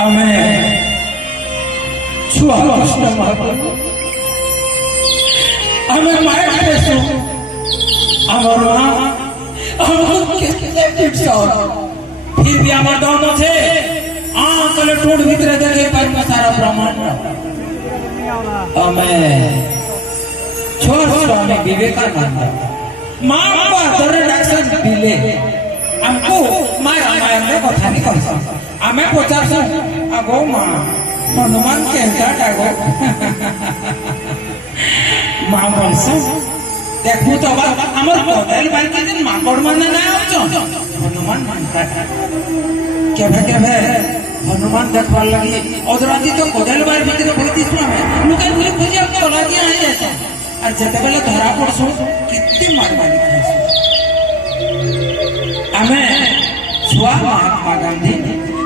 आमे छुआ कृष्ण महाप्रभु आमे माइक देसु हमर मां हमको कितने पिटसो फिर भी हमर दम छे आंकले टोड भीतर देखे पर सारा ब्रह्मांड आमे छोर स्वामी विवेकानंद मां पर रिडक्शन दिले हमको मां रामायण में कथा नहीं कहसा आमे पचास आगो मां हनुमान केंटा डागो मां बोलसो देखू तो हमर कोदल बाल के दिन माकड़ माने ना आछो हनुमान मानता केभे हनुमान देखवार लगी अदराती तो कोदल बाल भीतर भीती सुना लुके लुके खुजी हम चला दिया है ऐसा और जते बेले धरा पड़सो कितने मार मारी खासो आमे छुआ महात्मा गांधी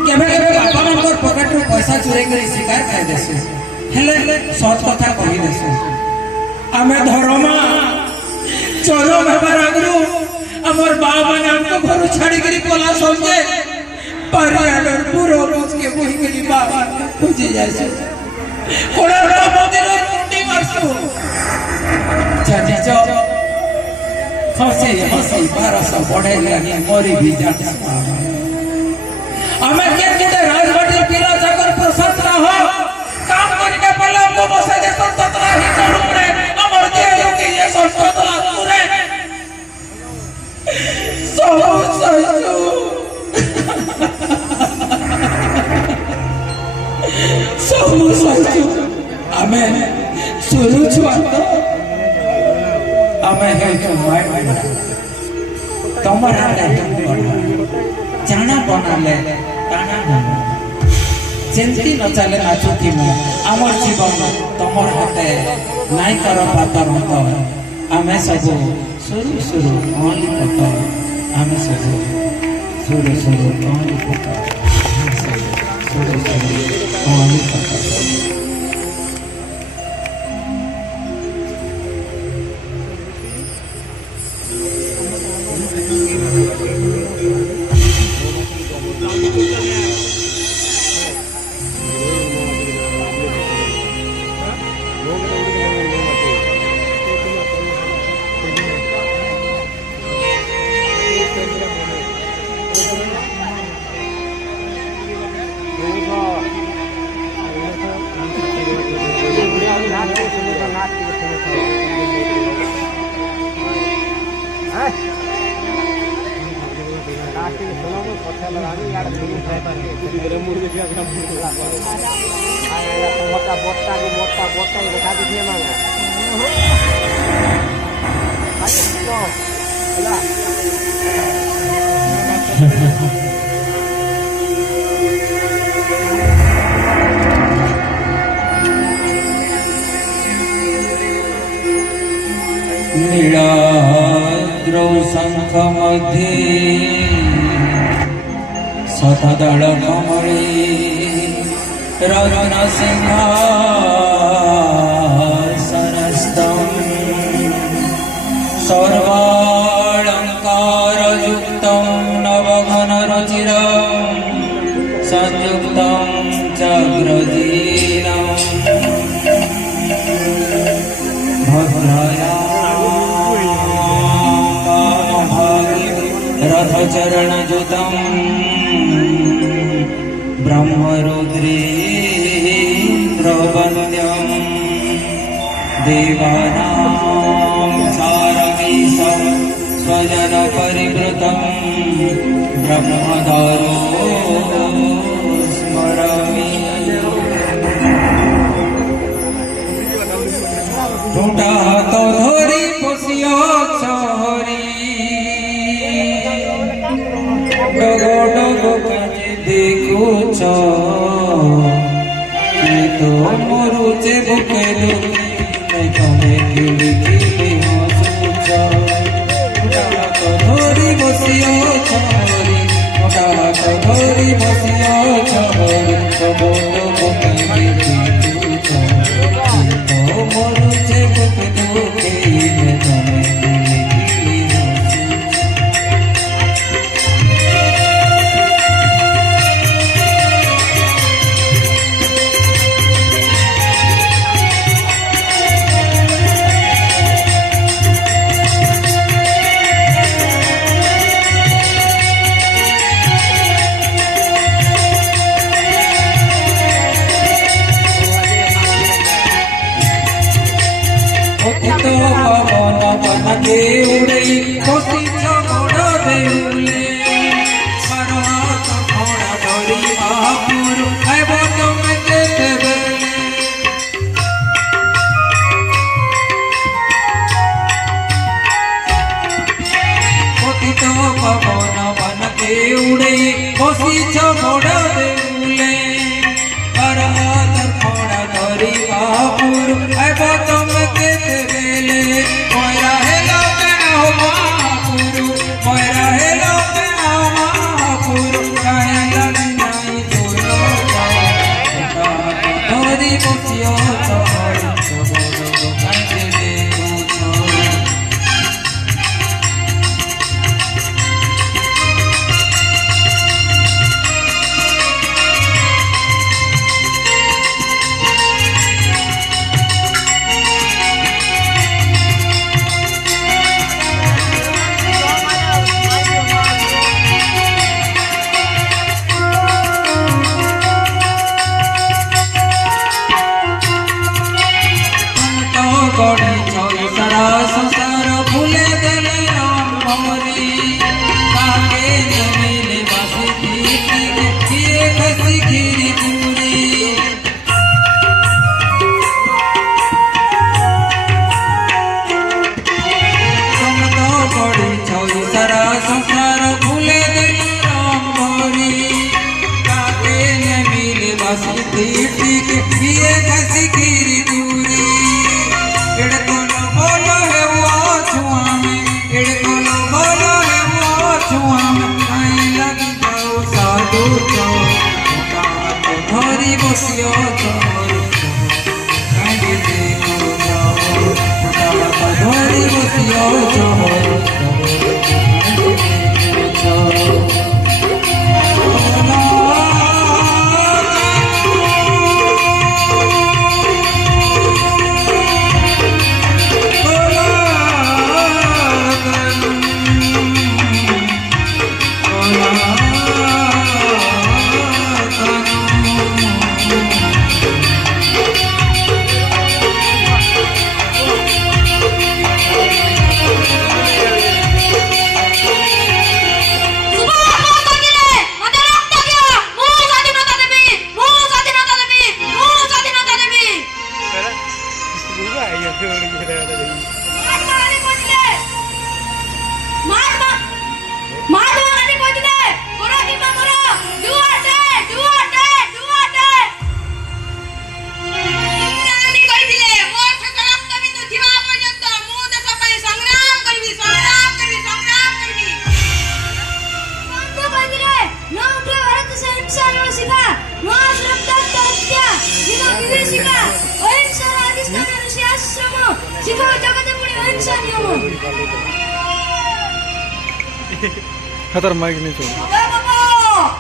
केबे केबे बापा मानकर पॉकेट में पैसा चोरी करी शिकार कर देसे हेले सच कथा कहि देसे आमे धर्मा चलो मेहबार आगरू हमर बाप माने हमको घर छाड़ी करी कोला समझे परियाडर पूरो रोज के मोही गली बाबा खोजे जायसे कोड़ा मंदिर कुंडी मारसो चाची चो हंसी हंसी 1200 बढ़े लगी मोरी भी जात हमें केटे राजबाटी पीला जाकर प्रसन्न ना हो काम करके पहले हमको बसे दे संततला ही चलू रे अमर देव की ये संततला तूरे सो सो हमें शुरू छुआ तो हमें है तो मार तमरा ले जाना बना ले ताना बना जेंती न चले नाचो की मो आमर जीवन तमर हाथे नाई करो पातर होतो आमे सब शुरू शुरू ओली पतो आमे सब शुरू शुरू ओली पतो शुरू शुरू ओली पतो नीलाद्रौ शंख मध्ये शतदल कमले रत्न सिंहासनस्थं सर्वालंकारयुक्तं नवघन रुचिरं संयुक्तं चक्रजीनं भद्रया रथचरणयुतं ब्रह्मरुद्रेन्द्रवन्द्यं देवानां सारमीशं स्वजनपरिवृतं ब्रह्मदारो स्मरामि ढूंढा तो धोरी पोसियो चोरी डगो डगो काजे देखुछ तो मरुचे बुके दुखी नहीं तमे खिली खिली हंसुछ तो धोरी बसियो छोरी तो धोरी बसियो छोरी डगो डगो काजे देखुछ तो मरुचे बुके दुखी नहीं तमे खिली खिली हंसुछ पवन बन के उड़े बसी छोड़ देउले कर दर्पण धरी बापुर अब तुम के बेले मोरा हेलो के आओ महापुर मोरा हेलो के आओ महापुर काहे लगी नहीं जोलो धरी बसियो छोड़ छोड़ काहे ले गड़ी छोड़ सारा संसार भूले दिल राम मोरी काके मिले बसी किए खसी खीरी पूरी तुम तो गड़ी छोड़ सारा संसार भूले दिल राम मोरी काके मिले बसी किए खसी खीरी पूरी धरी बसियो धरी बसियो खतरनाक नहीं चाहिए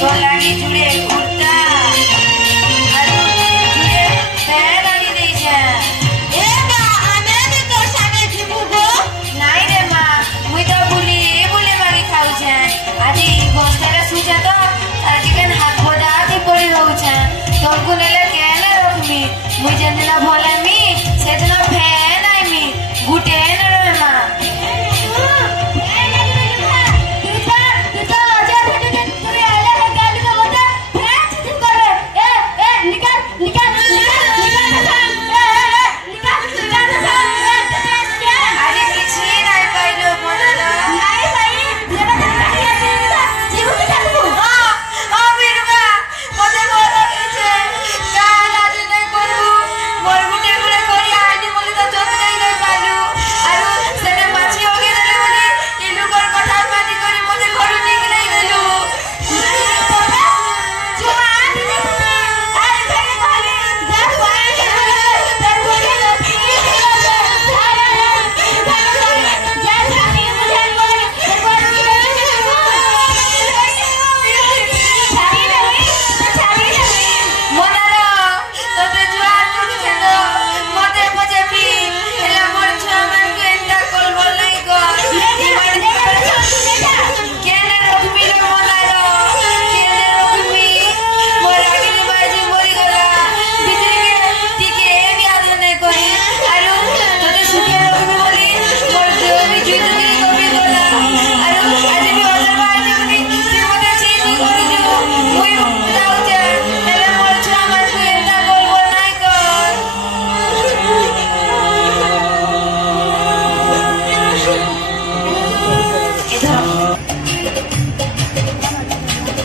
Kolagi jure kurta, aru jure fan ani deja. Eba, ame ni tor sange jibu go. Nai re ma, mui to buli magi khauche. Aji bostara suja to, aji kan hat boda ati pori hoche. Tomku nele kena rokmi, mui jendela bolami, sedna fan ai mi, gute na re ma.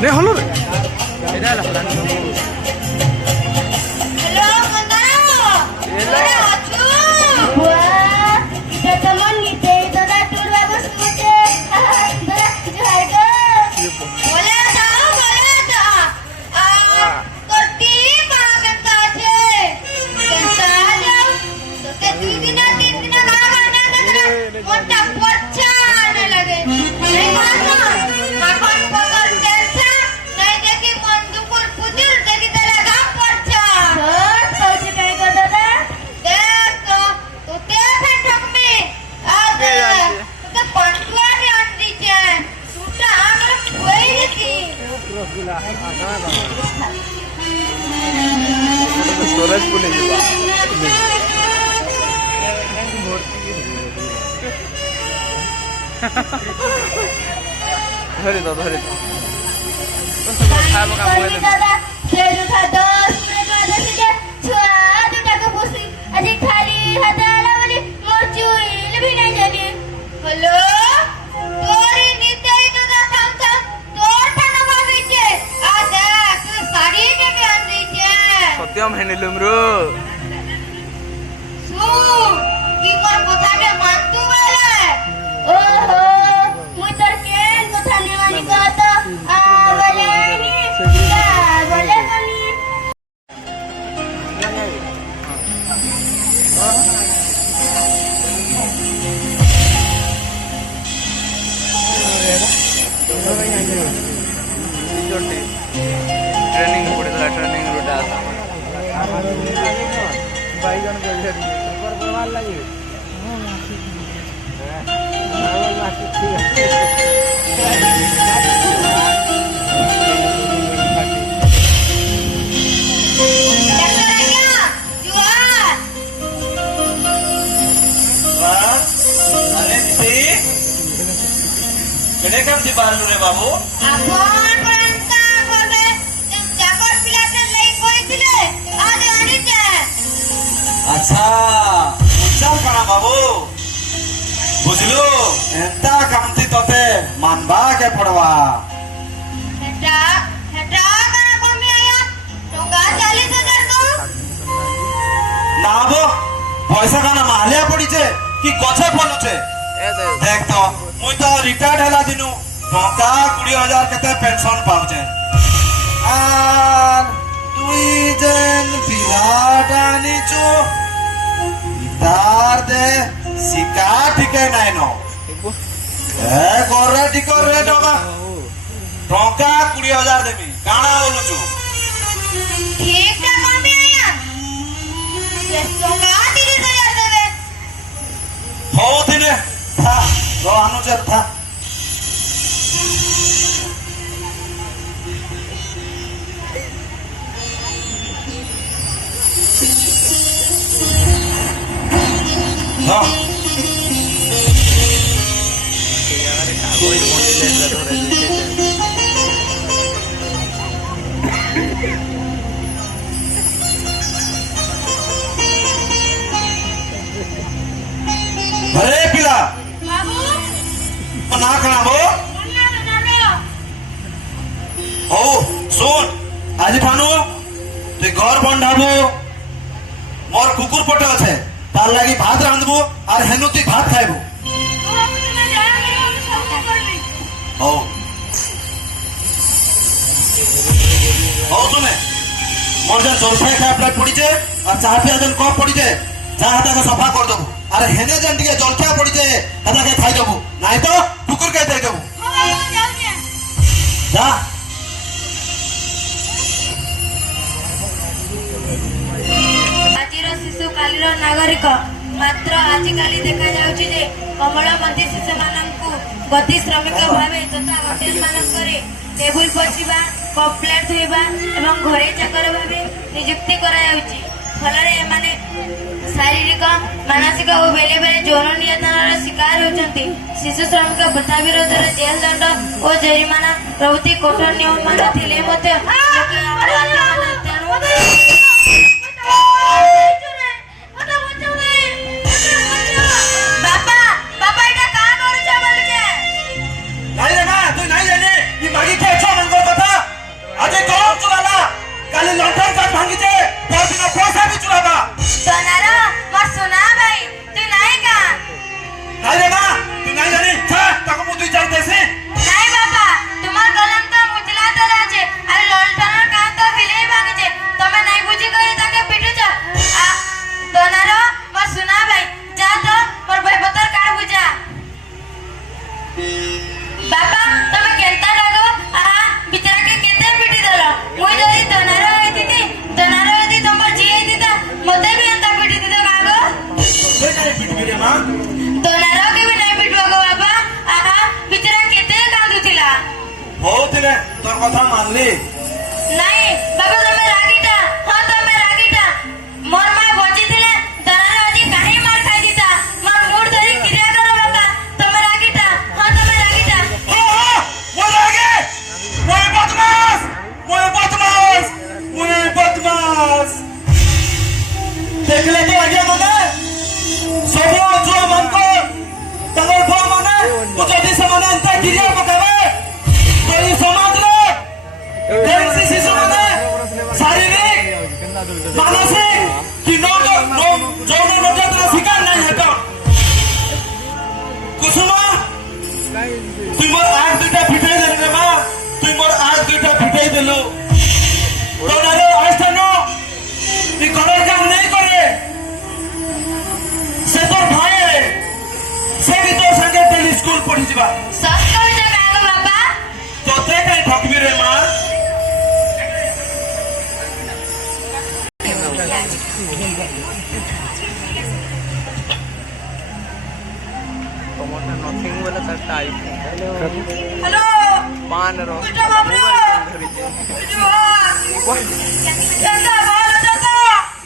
네, 헐로. 이래라. Hello, Mandano. Hello, Atu. Wah, kita teman gitu. Itu dah tur bagus muda. Dah, jual ke? Boleh tak? Korti makan saja. Saja. Kita tiga nak motak bocah ada lagi. नहीं मालूम. Makan pokok desa. नहीं देखी मंदुकुर पुजल देखी तेरा गाँव पहुँचा. सोच कहीं को दादा. देख तो तेरे फेंटक में. आज तो पंचुआ ने अंडी चैन. सूटा आंगल कोई की. स्टोरेज को नहीं हुआ धरे दो खाबो काम होले दादा फेर था 10 मिनट में दसिके छुआ दुटा को पुसी अजी खाली हताला बोली मोर चुइल भी नहीं जानी हेलो तोरी नितेई तो दा थम तोर थाना भाभी छे आ देख साड़ी में पहन दी छे सत्यम हेनिलुम रो सु की मोर কথাটা মানতু বলে ओहो मुई तोर केन কথা নেওয়ানি কত आ बोले नी बोले कोनी ट्रेनिंग पड़ेगा ट्रेनिंग रूट आसा बाईजन को पर परवाल लगी बालू रे बाबू अपन परंता कोबे जाकर पिलाते लई कोइथिले आले आनी जे अच्छा चल करा बाबू बुझलो एंता कामती तोते मानबा के पड़वा हेटा करा कोमी आया टोका 40,000 को नाबो पैसा काना मालिया पड़ी छे कि गछे फलुछे देख तो मुई तो रिटायर्ड हला दिनु टका 20,000 केते पेंशन पाउछे आर तुई जेन पिलाटानी चो इतार दे सिका ठिके नाइनो ए गोरे ठिको रे टका टंका 20,000 देबी काना बोलुछु ठीक टा कहबे आया से टका 30,000 देबे हो दिने था रो अनुचर था हाँ कोई मोटे जैसा तो रहते अरे पिला बाबू ना खाबो अन्ना बनालो हो सुन आज ठानु तु घर बंधाबो मोर कुकुर पटे আছে तार लागि भात रांधबो और हेनु तु भात खाइबो बाबू तुम जा रहे हो सब करबी हो हो सुने मोर जन जलफाई खाए प्लेट पड़ी छे और चाह पिया जन कप पड़ी छे चाह हाता को सफा कर दबो अरे हेने जन टिके जलखिया पड़ी छे हाता के खाइ दबो नाही तो कुकुर के दे दबो हो बाबू जाओ जा जा ଆଜିର ଶିଶୁ କାଲିର ନାଗରିକ ମାତ୍ର ଆଜିକାଲି ଦେଖାଯାଉଛି ଯେ କମଳମତି ଶିଶୁମାନଙ୍କୁ ଗତି ଶ୍ରମିକ ଭାବେ ତଥା ହୋଟେଲ ମାନଙ୍କରେ ଟେବୁଲ ପୋଛିବା କପ୍ ପ୍ଲେଟ୍ ଧୋଇବା ଏବଂ ଘରୋଇ ଚାକର ଭାବେ ନିଯୁକ୍ତି କରାଯାଉଛି ଫଳରେ ଏମାନେ ଶାରୀରିକ ମାନସିକ ଓ ବେଳେ ବେଳେ ଯୌନ ନିର୍ଯାତନାର ଶିକାର ହେଉଛନ୍ତି ଶିଶୁ ଶ୍ରମିକ ବୃଥା ବିରୋଧରେ ଜେଲ ଦଣ୍ଡ ଓ ଜରିମାନା ପ୍ରଭୃତି କଠୋର ନିୟମମାନ ଥିଲେ ମଧ୍ୟ ଲୋକେ ଆମର ଆତ୍ମହତ୍ୟା ତେଣୁ बापा बापा इटा का करू छ बोल के नाही रे ना तू नाही जाने ई मागी के छ मन कथा आज कौन चुराला काली लंठन का भांगी छे पर दिन पैसा भी चुराबा सोनारो मोर सुना भाई तू नाही का नाही रे ना तू नाही जाने छ ताको मु दुई चार देसे नाही बापा तुम्हार गलम तो मुचला तो राजे अरे लंठन का तो बिले भागी छे तमे नाही बुझी करी ताके पिटू छ आ सोनारो मोर सुना भाई जा तो मोर भाई बतर का बुझा बापा तमे केंता डागो आ बिचारा के केते पिटी दलो मुई जदी दोनारो होती तमर जी होती ता मते भी अंता पिटी दिदा कागो कोई नाही पिटबी रे मां दोनारो के भी नहीं पिटबो गो बापा आहा बिचारा केते कांदुतिला होतिले तोर कथा मानली नहीं बाबा तमे रागीटा हां तमे रागीटा मोर माय बची थिले दोनारो आजी काहे मार खाई दिता मोर मूड धरी क्रिया करो बापा तमे रागीटा हां तमे रागीटा वो लागे मोए बदमाश मोए बदमाश मोए बदमाश देखले तो आगे मने सबो जो मन को तगर बो मने वो जदी से मने अंत गिरिया पकावे तो ई समाज रे कैसी शिशु मने शारीरिक मानसिक कि नो जो नजर शिकार नहीं है तो कुसुमा তুই মোর আগ দুইটা ফিটাই দেলু রে মা তুই মোর আগ দুইটা ফিটাই দেলু তোনারে আইছানো তুই কোন কাম নাই করে সে তোর ভাই সে কি তোর সঙ্গে টেলি স্কুল পড়ি যাবা सच कहू छ कागो बापा তোতে কাই ঠকবি রে মা टमाटर नथिंग वाला तर टाइप हेलो पान रो बेटा बाबू धरी छे चंदा बोल चंदा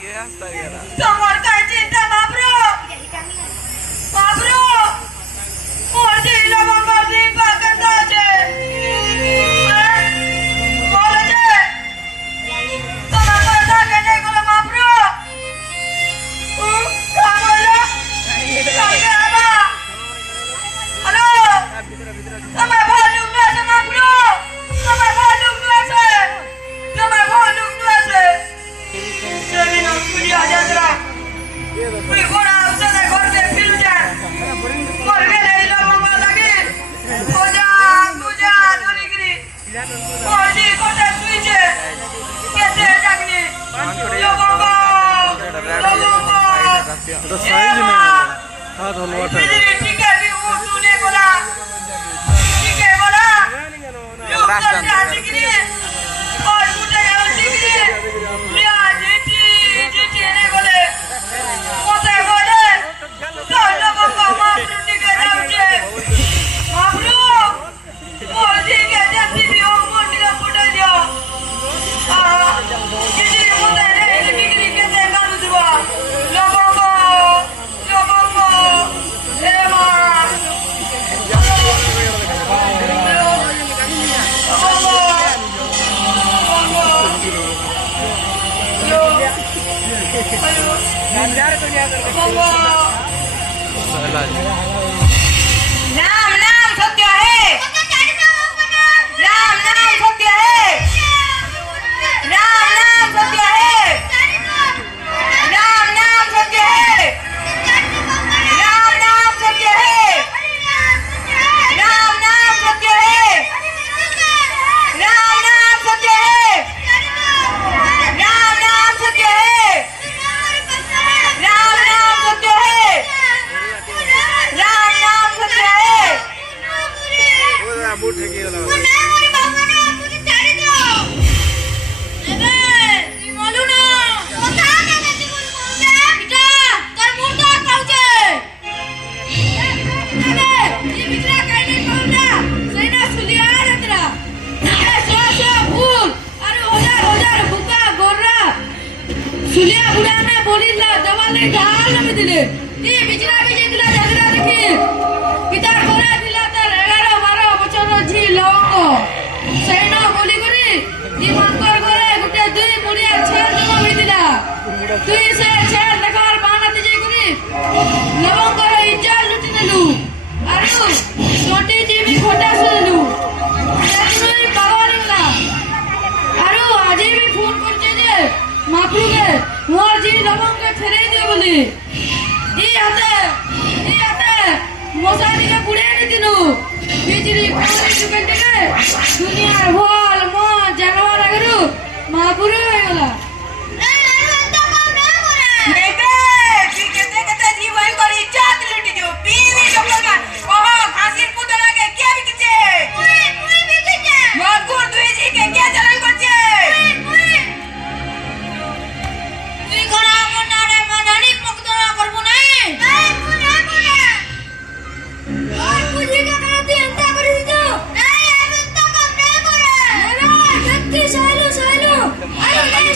ये हस्ता गेला तमर काय चिंता बाबरो बाबरो मोर दिलो मंगर दी पाकंदा छे बोल जे तमर पैसा के नहीं गलो बाबरो का बोलो काके आबा हेलो तमर भालू में से बाबरो तमर भालू में से तमर भालू राम नाम सत्य है राम नाम सत्य है राम नाम सत्य है राम नाम सत्य है राम नाम सत्य है राम नाम सत्य है राम नाम सत्य है राम नाम सत्य है राम नाम सत्य है राम नाम सत्य है मुठ की वाला सुलिया बुढ़ा ने बोली ला जवान ने ढाल में दिले ये बिचरा भी जितला जागरा देखी पिता गोरा दिला तर 11 12 बचर झी लवंग सैनो बोली करी दी मंकर गोरे गुटे दुई मुड़िया छेल जमा भी दिला तुई से छेल देखार बाना तिजे करी लवंग रो इज्जत लुटी नेलु आरु छोटी जी भी खोटा सुनलु तेनुई बावारी ला आरु आजी भी फोन करछे जे मापरुगे मोर जी लवंग के फेरे दे बोली ई आते मोसानी के बुड़े नी दिनु बिजली पानी चुके दिले दुनिया भोल मो जानवर अगरु मापुरु होइला नेबे की केते जीवन करी इज्जत लुटी दियो पीनी जपना ओहो घासिर पुतला के के बिकचे मुई बिकचे मकुर दुई जी के के चलन करचे তুই কোন মনারে মনানি মুক্তনা করব নাই নাই কোনে আর বুঝি কাকা তুই এন্তা করে দিত নাই আমি তো কাম নাই করে না সত্যি সাইলো আরে নাই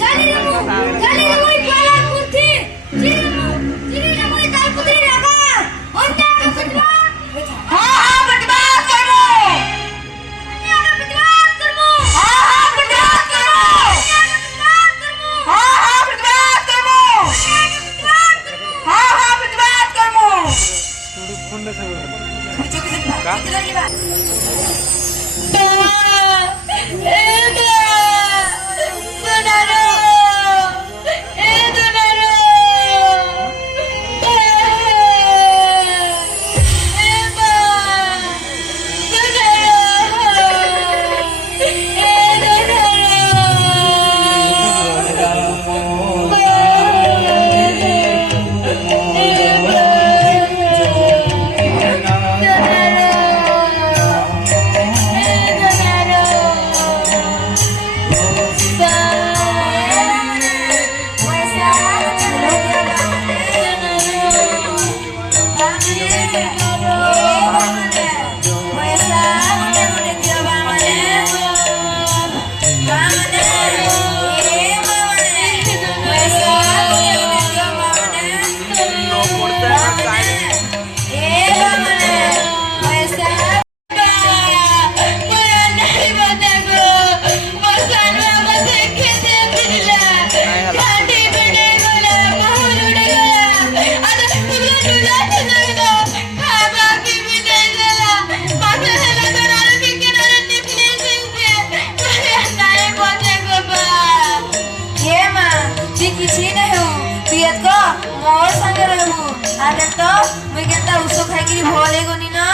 জানি রে মই পালার বুদ্ধি জিরে মই তার পুত্রে রাখা ওটা বটবা হ্যাঁ বটবা করবো मोर संगे रहू आरे तो मुई केता उसो खाई की भले गनी ना